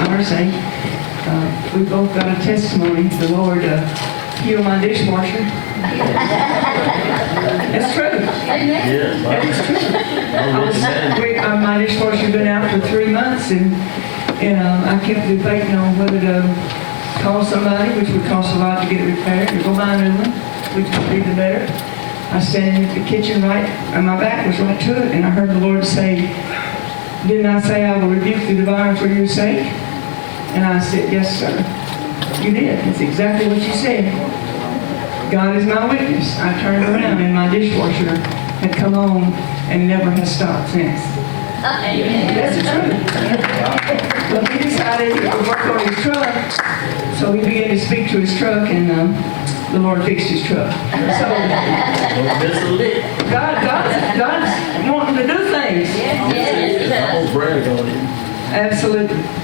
our sake. We both got a testimony. The Lord healed my dishwasher. That's true. Yes, That's true. My dishwasher been out for 3 months, and I kept debating on whether to call somebody, which would cost a lot to get it repaired, or go buy a new one, which would be the better. I stand in the kitchen and my back was right to it, and I heard the Lord say, "Didn't I say I will rebuke the devourer for your sake?" And I said, "Yes, sir. You did. That's exactly what you said." God is my witness. I turned around and my dishwasher had come on and never has stopped since. That's the truth. Well, he decided he would work on his truck, so he began to speak to his truck, and the Lord fixed his truck. So God's wanting to do things. I will brag on it. Absolutely.